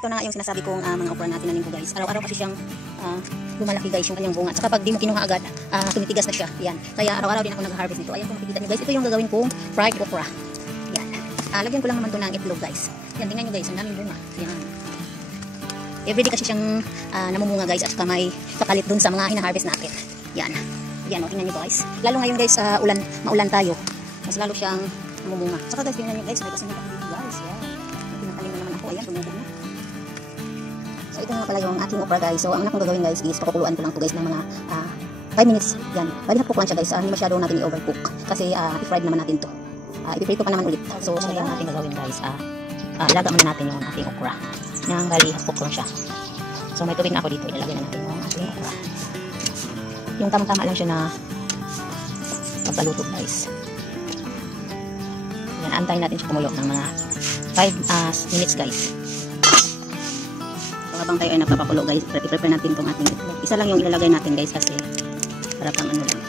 ito na nga yung sinasabi kong mga okra na tinanim ko guys. Araw-araw kasi siyang lumalaki guys yung kanyang bunga. At saka pag di mo kinuha agad, tumitigas na siya. Yan. Kaya araw-araw din ako nag-harvest nito. Ayan kung makikita nyo guys, ito yung gagawin kong fried okra. Yan. Lagyan ko lang naman ito ng itlog guys. Yan, tingnan nyo guys, ang daming bunga. Yan. Everyday kasi siyang namumunga guys, at saka may kapalit dun sa mga hina-harvest natin. Yan. Yan, tingnan nyo guys. Lalo ngayon guys, maulan tayo. Mas lalo siyang namumunga. Saka guys, tingnan nyo guys, may kasi nakapili guys. Yan. Pinakalim na naman ako. Ayan, tumubo na. So, ito nga pala yung ating okra guys. So, ang una kong gagawin guys is pakukuluan ko lang ito guys ng mga 5 minutes. Yan. Bali hapok lang siya guys. Hindi masyado natin i-overcook. Kasi i-fried naman natin to. I-prito pa naman ulit. So, ano yung ating gagawin guys? Ilaga muna natin yung ating okra. Nang bali hapok lang siya. So, may tubig na ako dito. Ilalagay na natin yung ating okra. Yung tamang-tama lang siya na pagpaluto guys. Yan, antayin natin siya kumulo ng mga 5 minutes guys. So, habang tayo ay napapakulo guys, prepare natin itong ating itlog. Isa lang yung ilalagay natin guys kasi para pang ano lang.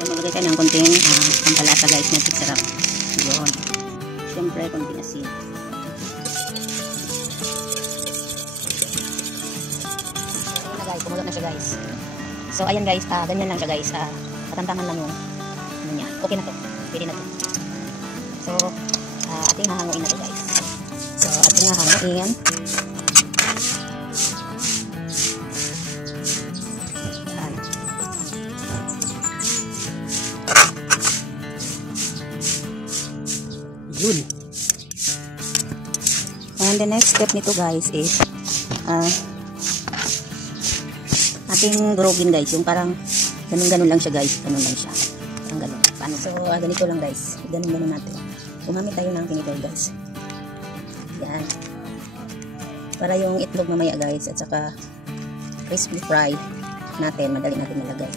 Yan, maglagay tayo ng konting pampalasa guys na sarap. Yun. Siyempre, konting asin. Ayan na guys, kumulo na siya guys. So, ayan guys, ganyan lang siya guys. Katamtaman lang yung ano niya. Okay na to. Pwede na to. So, ating hahanguin na to guys. So, ating hahanguin. Yan. Yun. And the next step nito guys is ating durugin guys. Yung parang ganun-ganun lang siya guys. Ganun lang siya. Parang ganun. Paano? So, ganito lang guys. Ganun-ganun natin. Gumamit tayo ng vinegar guys. Yan. Para yung itlog mamaya guys. At saka crispy fry natin. Madali natin nalagay.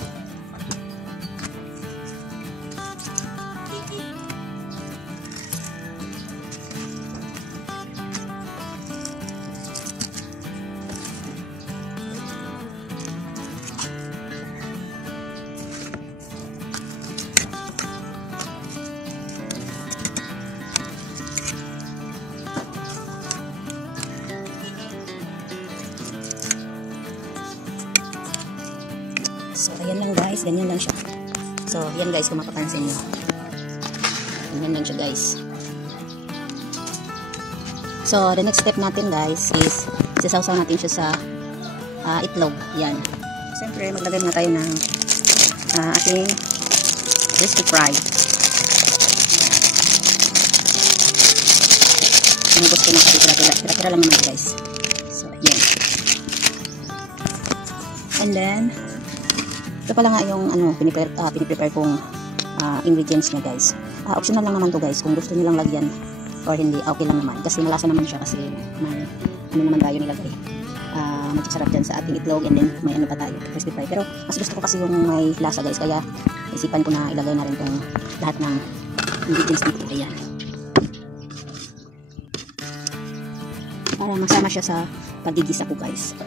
So, ayan lang guys. Ganyan lang siya. So, yan guys kung mapapansin nyo. Ganyan lang siya guys. So, the next step natin guys is isasawsaw natin siya sa itlog. Yan. Siyempre, maglagay muna tayo ng ating crispy fry. Inubos ko na kasi tira-tira lang naman guys. So, ayan. And then, ito pala nga yung piniprepare kong ingredients niya guys. Optional lang naman to guys. Kung gusto niyo lang lagyan or hindi, okay lang naman. Kasi malasa naman siya kasi may ano naman tayo nilagay. Magsasarap dyan sa ating itlog and then may ano pa tayo, crispy fry. Pero mas gusto ko kasi yung may lasa guys. Kaya isipan ko na ilagay na rin tong lahat ng ingredients dito. Ayan. Para masama siya sa pagigisa ko guys.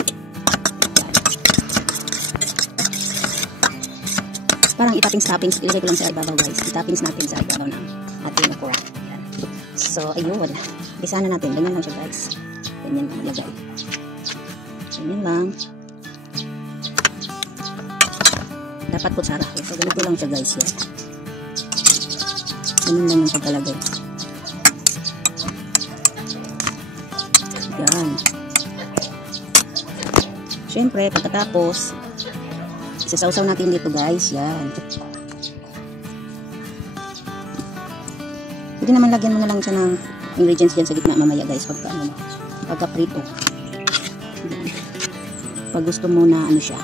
Parang itappings-tappings, ilagay ko lang sa ibabaw guys. Itappings natin sa ibabaw ng ating okra. Ayan. So, ayun. Bisa na natin. Ganyan lang siya guys. Ganyan lang ilagay. Ganyan lang. Dapat kutsara. So, ganito lang siya guys. Yan. Ganyan lang yung pagkalagay. Yan. Siyempre, pagkatapos, isasawsaw natin dito guys. Yan. Pwede naman lagyan mo na lang siya ng ingredients dyan sa gitna mamaya guys. Pagka prito. Pag gusto mo na ano siya.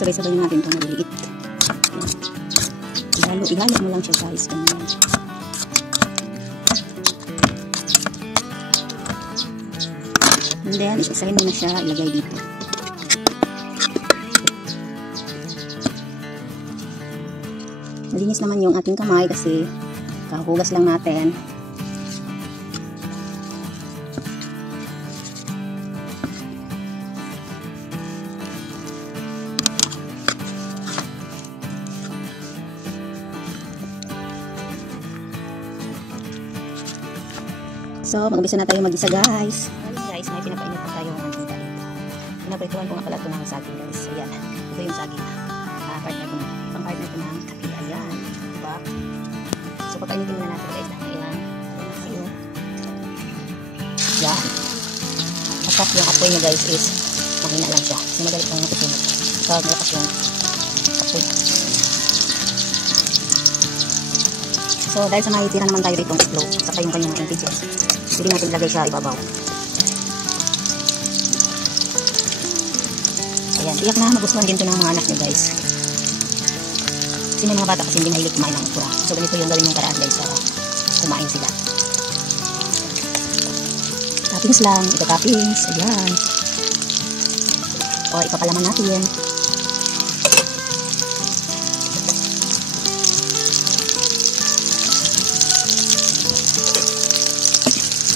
Sabay-sabay natin itong maliliit. Ihalo mo lang siya guys. Ganyan. And then, isasahin mo na siya, ilagay dito. Malinis naman yung ating kamay kasi kahugas lang natin. So, mag-umpisa na tayo mag-isa guys. Guys, may pinapainit pa tayo ng mantika dito. Pinaprituhan ko nga pala ito ng saging guys. Ayan, ito yung saging. Partner ko na. Pang-partner ko ng kape. Ayan, diba? So, papainitin muna natin guys. Ayan, ayan. Ayan. Tapos yung apoy niya guys is mahina lang siya. Kasi magalit lang yung kusunod. So, malakas yung apoy. So, dahil sa may tira naman tayo rito ng itlog, saka yung kanyang ingredients, pwede natin ilagay siya ibabaw. Ayan, tiyak na magustuhan din ito ng mga anak nyo guys. Kasi may mga bata kasi hindi mahilig kumain ng okra. So, ganito yung gawin yung paraan guys para kumain sila. Toppings lang, ito toppings. Ayan. O, ipapalaman natin.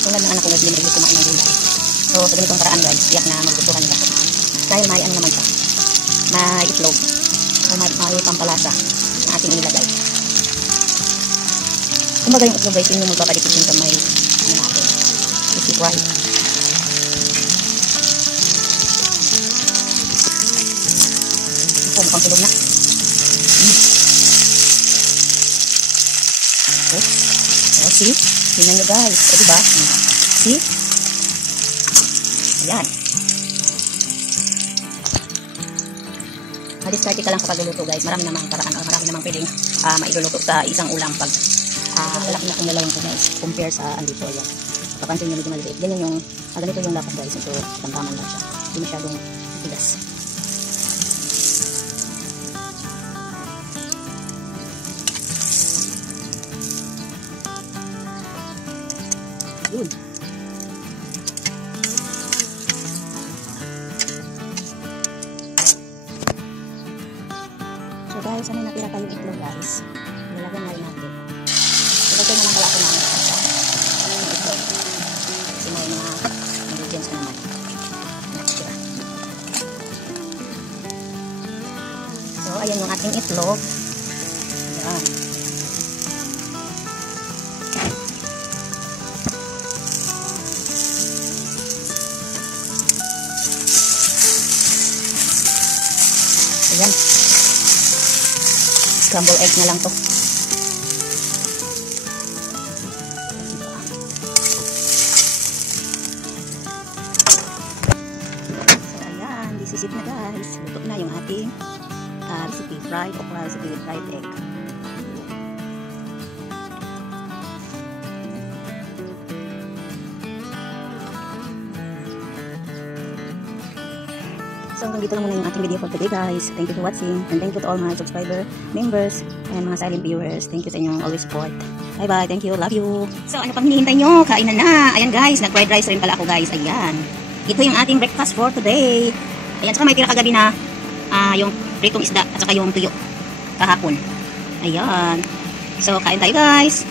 Tulad ng anak ko guys, hindi mahilig kumain ng gulay. So, sa ganitong paraan guys, tiyak na magustuhan nila ko. Dahil may ano naman siya, may itlog o may pampalasa na ating inilagay. Kumbaga yung itlog guys, yun yung magpapadikit yung sa may ano natin, crispy fry. Ako, mukhang tulog na. Okay. So, see? Tingnan nyo guys. O diba? See? Ayan. Madiskarte ka lang kapag luluto guys. Marami namang paraan. Marami namang pwedeng mailuluto sa isang ulam pag malaki na kung nalawan ko guys. Compare sa andito. Ayan. Papansin nyo medyo maliit. Ganyan yung, ganito yung dapat guys. Ito, tamtaman lang siya. Hindi masyadong tigas. Yun. So dahil sa may natira tayong itlog guys, nilagyan na rin natin. Ilagay naman pala ako ng itlog. Kasi may mga ingredients na naman. Natira. So ayan yung ating itlog. Ayan. Ayan. Scrambled egg na lang to. So ayan, this is it na guys. Luto na yung ating recipe, fried okra recipe with fried egg. So hanggang dito lang muna yung ating video for today guys. Thank you for watching and thank you to all my subscriber, members, and mga silent viewers. Thank you sa inyong always support. Bye bye, thank you, love you. So ano pang hinihintay nyo? Kainan na. Ayan guys, nag-fried rice rin pala ako guys. Ayan. Ito yung ating breakfast for today. Ayan, saka may tira kagabi na yung pritong isda at saka yung tuyo kahapon. Ayan. So kain tayo guys.